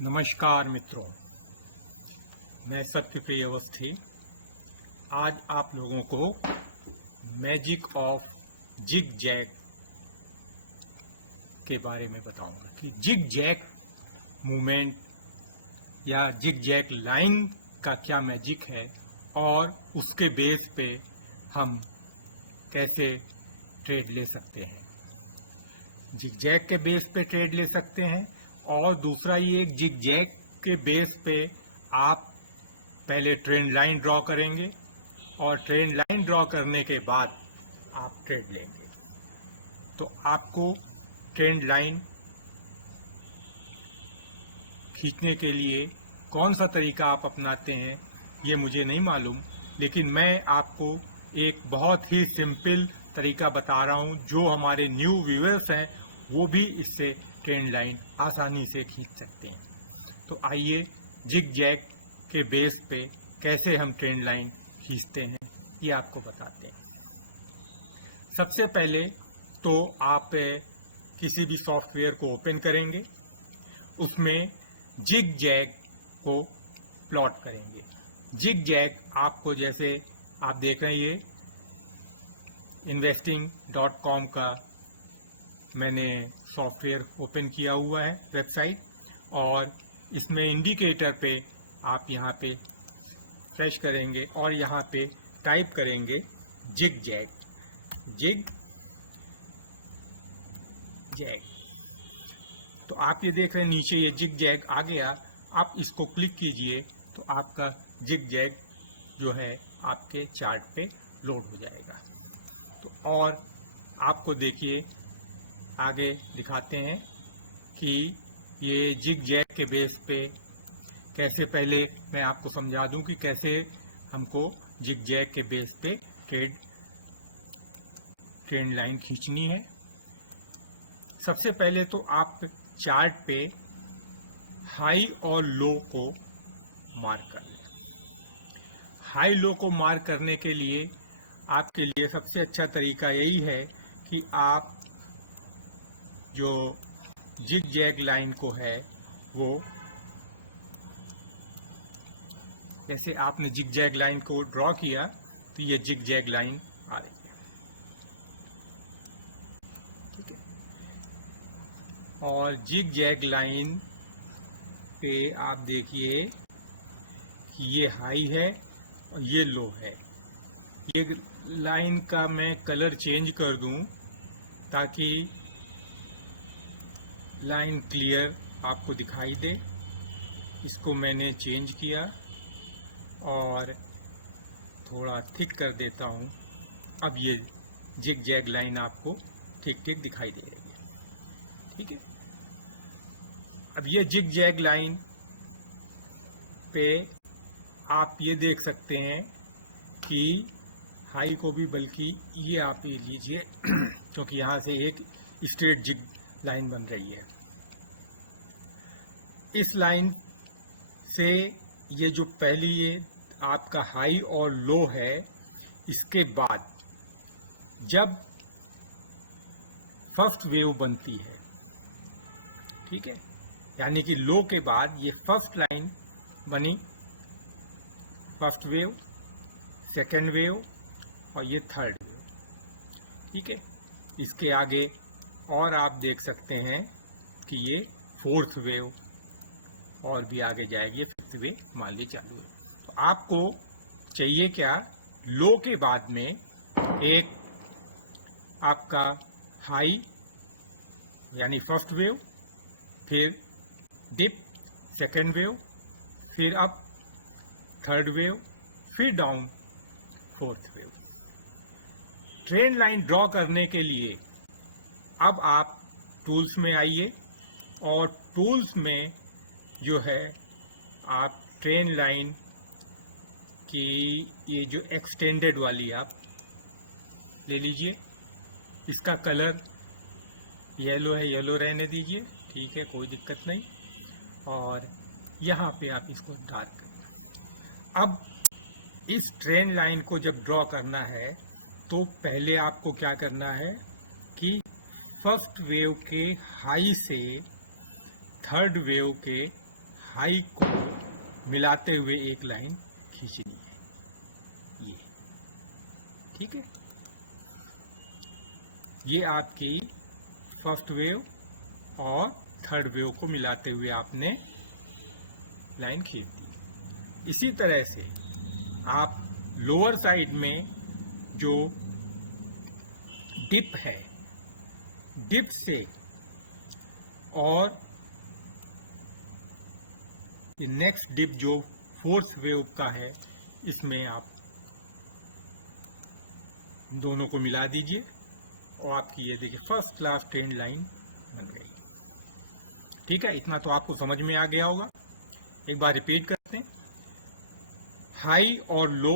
नमस्कार मित्रों, मैं सत्यप्रिय अवस्थी आज आप लोगों को मैजिक ऑफ जिग जैग के बारे में बताऊंगा कि जिग जैग मूवमेंट या जिग जैग लाइन का क्या मैजिक है और उसके बेस पे हम कैसे ट्रेड ले सकते हैं। जिग जैग के बेस पे ट्रेड ले सकते हैं और दूसरा ये एक जिग जैग के बेस पे आप पहले ट्रेंड लाइन ड्रॉ करेंगे और ट्रेंड लाइन ड्रॉ करने के बाद आप ट्रेड लेंगे। तो आपको ट्रेंड लाइन खींचने के लिए कौन सा तरीका आप अपनाते हैं ये मुझे नहीं मालूम, लेकिन मैं आपको एक बहुत ही सिंपल तरीका बता रहा हूं जो हमारे न्यू व्यूअर्स हैं वो भी इससे ट्रेंड लाइन आसानी से खींच सकते हैं। तो आइए जिग जैग के बेस पे कैसे हम ट्रेंड लाइन खींचते हैं ये आपको बताते हैं। सबसे पहले तो आप किसी भी सॉफ्टवेयर को ओपन करेंगे, उसमें जिग जैग को प्लॉट करेंगे। जिग जैग आपको जैसे आप देख रहे हैं ये investing.com का मैंने सॉफ्टवेयर ओपन किया हुआ है वेबसाइट, और इसमें इंडिकेटर पे आप यहाँ पे फ्रेश करेंगे और यहाँ पे टाइप करेंगे जिग जैग। जिग जैग तो आप ये देख रहे हैं नीचे ये जिग जैग आ गया। आप इसको क्लिक कीजिए तो आपका जिग जैग जो है आपके चार्ट पे लोड हो जाएगा। तो और आपको देखिए आगे दिखाते हैं कि ये जिग जैग के बेस पे कैसे, पहले मैं आपको समझा दूं कि कैसे हमको जिग जैग के बेस पे ट्रेंड लाइन खींचनी है। सबसे पहले तो आप चार्ट पे हाई और लो को मार्क कर लें। हाई लो को मार्क करने के लिए आपके लिए सबसे अच्छा तरीका यही है कि आप जो जिग जैग लाइन को है वो जैसे आपने जिग जैग लाइन को ड्रॉ किया तो ये जिग जैग लाइन आ रही है, ठीक है। और जिग जैग लाइन पे आप देखिए कि ये हाई है और ये लो है। ये लाइन का मैं कलर चेंज कर दूं ताकि लाइन क्लियर आपको दिखाई दे। इसको मैंने चेंज किया और थोड़ा थिक कर देता हूं। अब ये जिग जैग लाइन आपको ठीक ठीक दिखाई दे रही है, ठीक है। अब ये जिग जैग लाइन पे आप ये देख सकते हैं कि हाई को भी, बल्कि ये आप ये लीजिए क्योंकि यहाँ से एक स्ट्रेट जिग लाइन बन रही है। इस लाइन से ये जो पहली ये आपका हाई और लो है, इसके बाद जब फर्स्ट वेव बनती है, ठीक है, यानी कि लो के बाद ये फर्स्ट लाइन बनी, फर्स्ट वेव, सेकेंड वेव और ये थर्ड वेव, ठीक है। इसके आगे और आप देख सकते हैं कि ये फोर्थ वेव और भी आगे जाएगी, फिफ्थ वेव मान ली चालू है। तो आपको चाहिए क्या, लो के बाद में एक आपका हाई यानी फर्स्ट वेव, फिर डिप सेकेंड वेव, फिर अप थर्ड वेव, फिर down fourth wave. Trend line draw करने के लिए अब आप टूल्स में आइए और टूल्स में जो है आप ट्रेंड लाइन की ये जो एक्सटेंडेड वाली आप ले लीजिए। इसका कलर येलो है, येलो रहने दीजिए, ठीक है, कोई दिक्कत नहीं। और यहाँ पे आप इसको डार्क करिए। अब इस ट्रेंड लाइन को जब ड्रॉ करना है तो पहले आपको क्या करना है कि फर्स्ट वेव के हाई से थर्ड वेव के हाई को मिलाते हुए एक लाइन खींचनी है, ये। ठीक है, ये आपकी फर्स्ट वेव और थर्ड वेव को मिलाते हुए आपने लाइन खींच दी। इसी तरह से आप लोअर साइड में जो डिप है, डिप से और ये नेक्स्ट डिप जो फोर्थ वेव का है, इसमें आप दोनों को मिला दीजिए और आपकी ये देखिए फर्स्ट क्लास ट्रेंड लाइन बन गई। ठीक है, इतना तो आपको समझ में आ गया होगा। एक बार रिपीट करते हैं। हाई और लो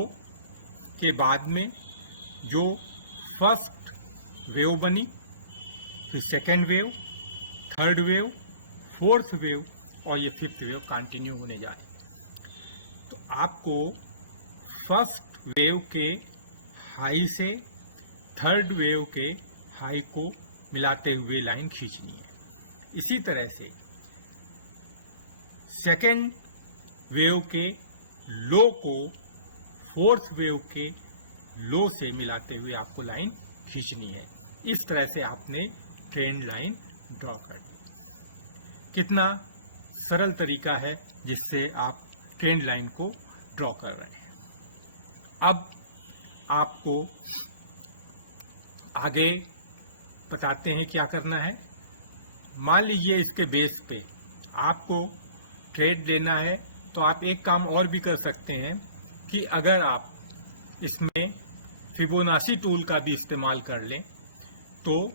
के बाद में जो फर्स्ट वेव बनी, फिर second wave, third wave, fourth wave और ये फिफ्थ वेव कंटिन्यू होने जा रही। तो आपको फर्स्ट वेव के हाई से थर्ड वेव के हाई को मिलाते हुए लाइन खींचनी है। इसी तरह से सेकेंड वेव के लो को फोर्थ वेव के लो से मिलाते हुए आपको लाइन खींचनी है। इस तरह से आपने ट्रेंड लाइन ड्रॉ कर दी। कितना सरल तरीका है जिससे आप ट्रेंड लाइन को ड्रॉ कर रहे हैं। अब आपको आगे बताते हैं क्या करना है। मान लीजिए इसके बेस पे आपको ट्रेड लेना है, तो आप एक काम और भी कर सकते हैं कि अगर आप इसमें फिबोनाची टूल का भी इस्तेमाल कर लें, तो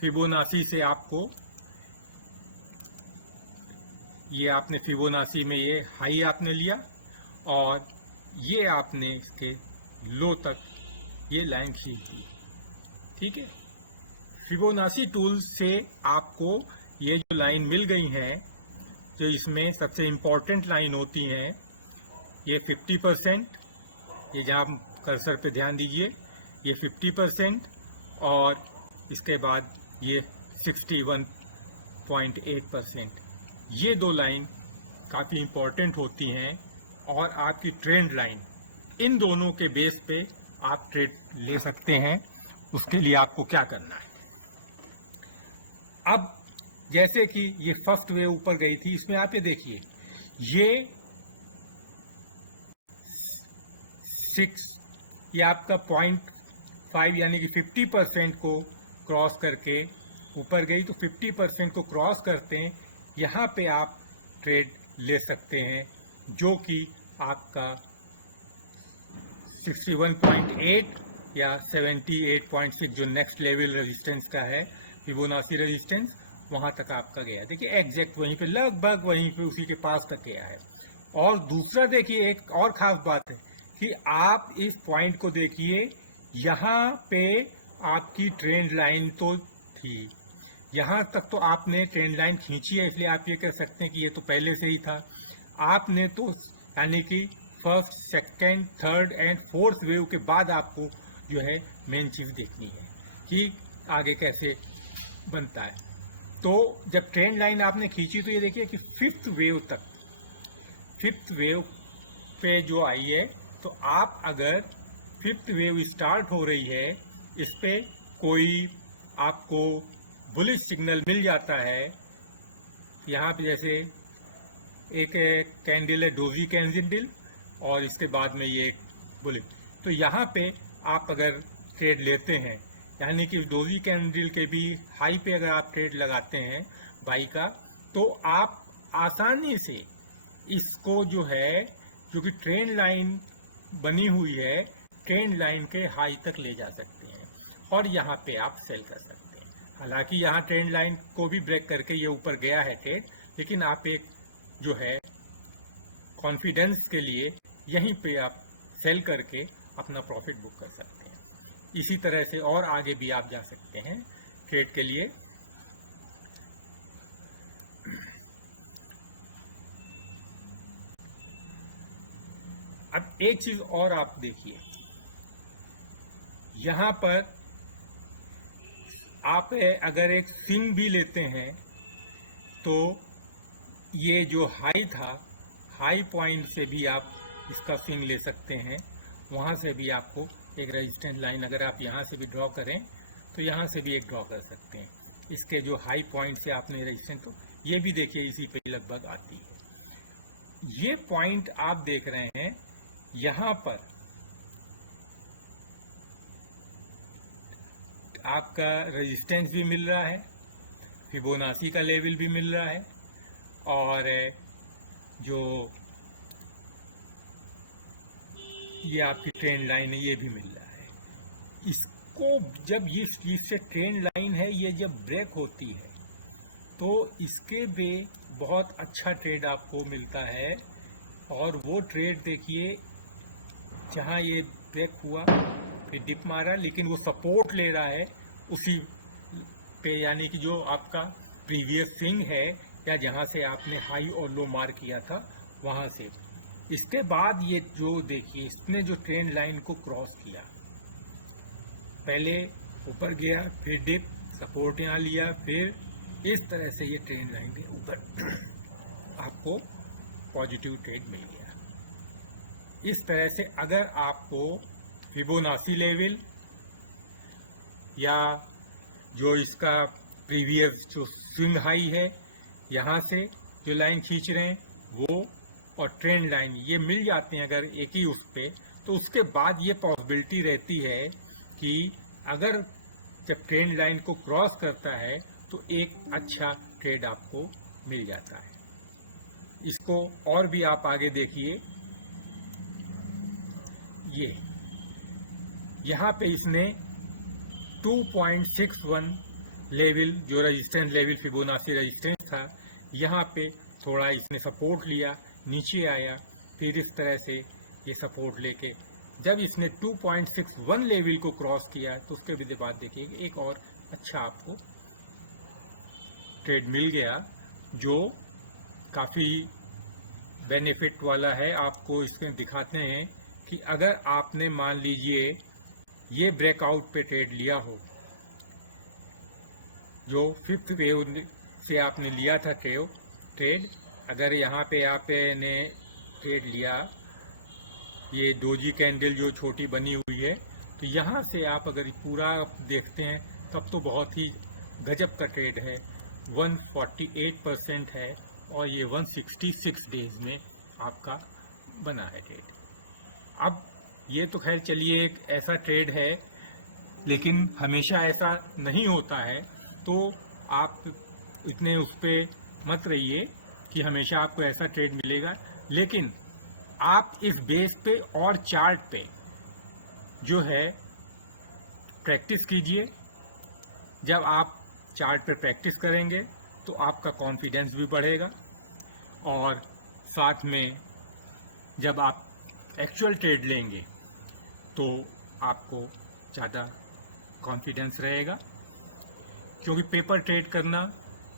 फिबोनाची से आपको ये आपने फिबोनाची में ये हाई आपने लिया और ये आपने इसके लो तक ये लाइन खींच दी। ठीक है, फिबोनाची टूल से आपको ये जो लाइन मिल गई है, जो इसमें सबसे इम्पोर्टेंट लाइन होती हैं, ये 50%, ये जहाँ कर्सर पे ध्यान दीजिए, ये 50% और इसके बाद ये 61.8%। ये दो लाइन काफ़ी इम्पोर्टेंट होती हैं और आपकी ट्रेंड लाइन, इन दोनों के बेस पे आप ट्रेड ले सकते हैं। उसके लिए आपको क्या करना है, अब जैसे कि ये फर्स्ट वेव ऊपर गई थी, इसमें आप ये देखिए, ये 6 ये आपका 0.5 यानी कि 50% को क्रॉस करके ऊपर गई। तो 50% को क्रॉस करते हैं, यहाँ पे आप ट्रेड ले सकते हैं, जो कि आपका 61.8 या 78.6 जो नेक्स्ट लेवल रेजिस्टेंस का है, फिबोनाची रेजिस्टेंस, वहां तक आपका गया। देखिए एग्जैक्ट वहीं पे, लगभग वहीं पे, उसी के पास तक गया है। और दूसरा देखिए, एक और खास बात है कि आप इस पॉइंट को देखिए, यहाँ पे आपकी ट्रेंड लाइन तो थी, यहाँ तक तो आपने ट्रेंड लाइन खींची है, इसलिए आप ये कह सकते हैं कि ये तो पहले से ही था। आपने तो यानी कि first, second, third and fourth wave के बाद आपको जो है मेन चीज देखनी है कि आगे कैसे बनता है। तो जब ट्रेंड लाइन आपने खींची, तो ये देखिए कि फिफ्थ वेव तक, फिफ्थ वेव पे जो आई है, तो आप अगर फिफ्थ वेव स्टार्ट हो रही है, इस पे कोई आपको बुलिश सिग्नल मिल जाता है, यहाँ पे जैसे एक कैंडल है डोजी कैंडल और इसके बाद में ये एक बुलिश, तो यहाँ पे आप अगर ट्रेड लेते हैं, यानी कि डोजी कैंडल के भी हाई पे अगर आप ट्रेड लगाते हैं बाई का, तो आप आसानी से इसको जो है, जो कि ट्रेंड लाइन बनी हुई है, ट्रेंड लाइन के हाई तक ले जा सकते हैं और यहाँ पे आप सेल कर सकते हैं। हालांकि यहाँ ट्रेंड लाइन को भी ब्रेक करके ये ऊपर गया है ट्रेड, लेकिन आप एक जो है कॉन्फिडेंस के लिए यहीं पे आप सेल करके अपना प्रॉफिट बुक कर सकते हैं। इसी तरह से और आगे भी आप जा सकते हैं ट्रेड के लिए। अब एक चीज और आप देखिए, यहां पर आप अगर एक स्विंग भी लेते हैं, तो ये जो हाई था, हाई पॉइंट से भी आप इसका स्विंग ले सकते हैं। वहाँ से भी आपको एक रेजिस्टेंस लाइन, अगर आप यहाँ से भी ड्रॉ करें तो यहाँ से भी एक ड्रॉ कर सकते हैं। इसके जो हाई पॉइंट से आपने रेजिस्टेंस, तो ये भी देखिए इसी पे लगभग आती है। ये पॉइंट आप देख रहे हैं, यहाँ पर आपका रेजिस्टेंस भी मिल रहा है, फिबोनाची का लेवल भी मिल रहा है, और जो ये आपकी ट्रेंड लाइन है ये भी मिल रहा है। इसको जब ये इससे ट्रेंड लाइन है, ये जब ब्रेक होती है तो इसके पे बहुत अच्छा ट्रेड आपको मिलता है। और वो ट्रेड देखिए, जहाँ ये ब्रेक हुआ फिर डिप मारा, लेकिन वो सपोर्ट ले रहा है उसी पे, यानी कि जो आपका प्रीवियस स्विंग है या जहाँ से आपने हाई और लो मार किया था वहाँ से। इसके बाद ये जो देखिए, इसने जो ट्रेंड लाइन को क्रॉस किया, पहले ऊपर गया, फिर डिप, सपोर्ट यहाँ लिया, फिर इस तरह से ये ट्रेंड लाइन के ऊपर आपको पॉजिटिव ट्रेड मिल गया। इस तरह से अगर आपको फिबोनाची लेवल या जो इसका प्रीवियस जो स्विंग हाई है यहाँ से जो लाइन खींच रहे हैं वो, और ट्रेंड लाइन ये मिल जाते हैं अगर एक ही उस पे, तो उसके बाद ये पॉसिबिलिटी रहती है कि अगर जब ट्रेंड लाइन को क्रॉस करता है तो एक अच्छा ट्रेड आपको मिल जाता है। इसको और भी आप आगे देखिए, ये यहाँ पे इसने 2.61 लेवल जो रेजिस्टेंस लेवल फिबोनाची रेजिस्टेंस था, यहाँ पे थोड़ा इसने सपोर्ट लिया, नीचे आया, फिर इस तरह से ये सपोर्ट लेके जब इसने 2.61 लेवल को क्रॉस किया तो उसके भी बाद देखिए एक और अच्छा आपको ट्रेड मिल गया जो काफ़ी बेनिफिट वाला है। आपको इसमें दिखाते हैं कि अगर आपने मान लीजिए ये ब्रेकआउट पे ट्रेड लिया हो, जो फिफ्थ वेव से आपने लिया था ट्रेड, अगर यहाँ पे आपने ट्रेड लिया, ये डोजी कैंडल जो छोटी बनी हुई है, तो यहाँ से आप अगर पूरा देखते हैं तब तो बहुत ही गजब का ट्रेड है, 148% है, और ये 166 डेज में आपका बना है ट्रेड। अब ये तो खैर चलिए एक ऐसा ट्रेड है, लेकिन हमेशा ऐसा नहीं होता है, तो आप इतने उस पर मत रहिए कि हमेशा आपको ऐसा ट्रेड मिलेगा। लेकिन आप इस बेस पे और चार्ट पे जो है प्रैक्टिस कीजिए। जब आप चार्ट पे प्रैक्टिस करेंगे तो आपका कॉन्फिडेंस भी बढ़ेगा, और साथ में जब आप एक्चुअल ट्रेड लेंगे तो आपको ज़्यादा कॉन्फिडेंस रहेगा, क्योंकि पेपर ट्रेड करना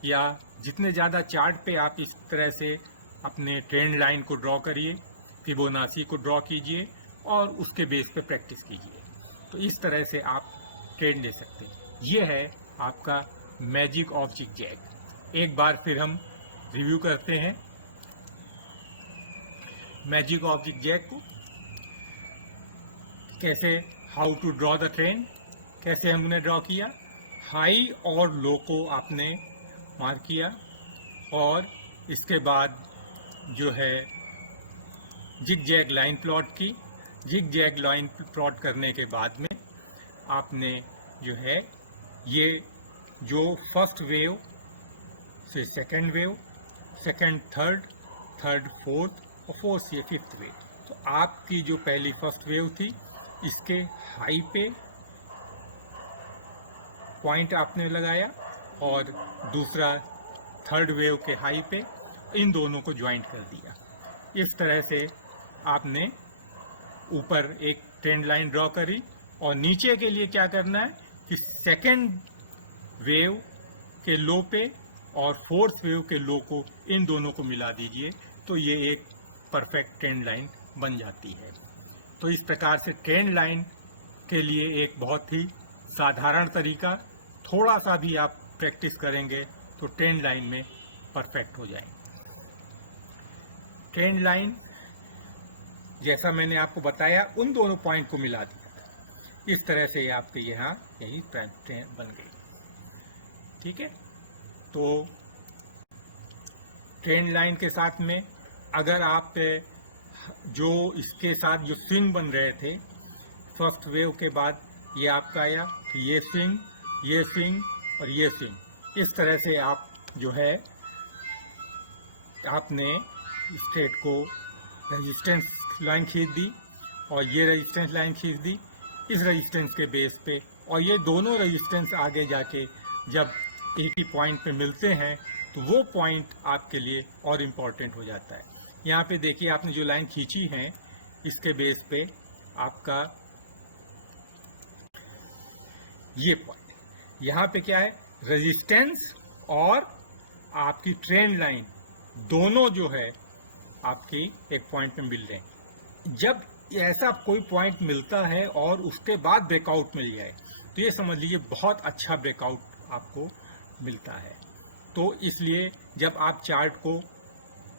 या जितने ज़्यादा चार्ट पे आप इस तरह से अपने ट्रेंड लाइन को ड्रॉ करिए, फिबोनाची को ड्रॉ कीजिए और उसके बेस पे प्रैक्टिस कीजिए, तो इस तरह से आप ट्रेड ले सकते हैं। ये है आपका मैजिक ऑफ जिगजैग। एक बार फिर हम रिव्यू करते हैं मैजिक ऑफ जिगजैग को, कैसे, how to draw the trend, कैसे हमने ड्रॉ किया। हाई और लो को आपने मार्क किया, और इसके बाद जो है जिगजैग लाइन प्लॉट की। जिगजैग लाइन प्लॉट करने के बाद में आपने जो है ये जो फर्स्ट वेव से second wave, second third, third fourth, और फोर्थ से फिफ्थ वेव, तो आपकी जो पहली फर्स्ट वेव थी इसके हाई पे पॉइंट आपने लगाया, और दूसरा थर्ड वेव के हाई पे इन दोनों को ज्वाइंट कर दिया। इस तरह से आपने ऊपर एक ट्रेंड लाइन ड्रॉ करी, और नीचे के लिए क्या करना है कि सेकंड वेव के लो पे और फोर्थ वेव के लो को, इन दोनों को मिला दीजिए, तो ये एक परफेक्ट ट्रेंड लाइन बन जाती है। तो इस प्रकार से ट्रेंड लाइन के लिए एक बहुत ही साधारण तरीका, थोड़ा सा भी आप प्रैक्टिस करेंगे तो ट्रेंड लाइन में परफेक्ट हो जाएंगे। ट्रेंड लाइन, जैसा मैंने आपको बताया, उन दोनों पॉइंट को मिला दिया। इस तरह से आपके यहाँ यही ट्रेंड बन गई। ठीक है, तो ट्रेंड लाइन के साथ में अगर आप जो इसके साथ जो स्विंग बन रहे थे फर्स्ट वेव के बाद, ये आपका आया, तो ये स्विंग और ये स्विंग, इस तरह से आप जो है आपने स्ट्रेट को रेजिस्टेंस लाइन खींच दी और ये रेजिस्टेंस लाइन खींच दी इस रेजिस्टेंस के बेस पे, और ये दोनों रेजिस्टेंस आगे जाके जब एक ही पॉइंट पे मिलते हैं तो वो पॉइंट आपके लिए और इम्पोर्टेंट हो जाता है। यहाँ पे देखिए आपने जो लाइन खींची है इसके बेस पे आपका ये पॉइंट, यहाँ पे क्या है, रेजिस्टेंस और आपकी ट्रेंड लाइन दोनों जो है आपकी एक पॉइंट में मिल रहे हैं। जब ऐसा कोई पॉइंट मिलता है और उसके बाद ब्रेकआउट मिल जाए तो ये समझ लीजिए बहुत अच्छा ब्रेकआउट आपको मिलता है। तो इसलिए जब आप चार्ट को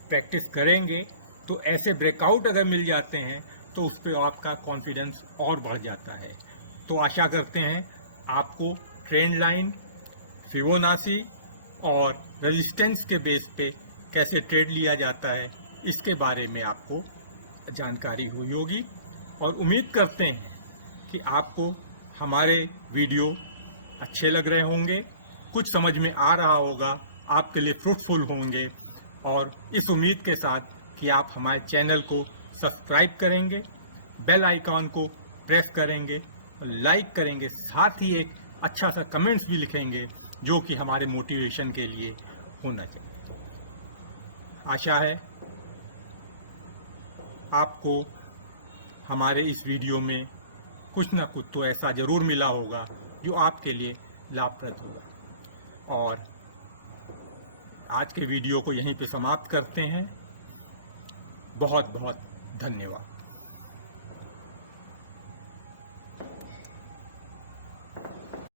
प्रैक्टिस करेंगे तो ऐसे ब्रेकआउट अगर मिल जाते हैं तो उस पर आपका कॉन्फिडेंस और बढ़ जाता है। तो आशा करते हैं आपको ट्रेंड लाइन, फिबोनाची और रेजिस्टेंस के बेस पे कैसे ट्रेड लिया जाता है इसके बारे में आपको जानकारी हुई होगी, और उम्मीद करते हैं कि आपको हमारे वीडियो अच्छे लग रहे होंगे, कुछ समझ में आ रहा होगा, आपके लिए फ्रूटफुल होंगे, और इस उम्मीद के साथ कि आप हमारे चैनल को सब्सक्राइब करेंगे, बेल आइकॉन को प्रेस करेंगे, लाइक करेंगे, साथ ही एक अच्छा सा कमेंट्स भी लिखेंगे जो कि हमारे मोटिवेशन के लिए होना चाहिए। आशा है आपको हमारे इस वीडियो में कुछ ना कुछ तो ऐसा ज़रूर मिला होगा जो आपके लिए लाभप्रद होगा। और आज के वीडियो को यहीं पे समाप्त करते हैं। बहुत बहुत धन्यवाद।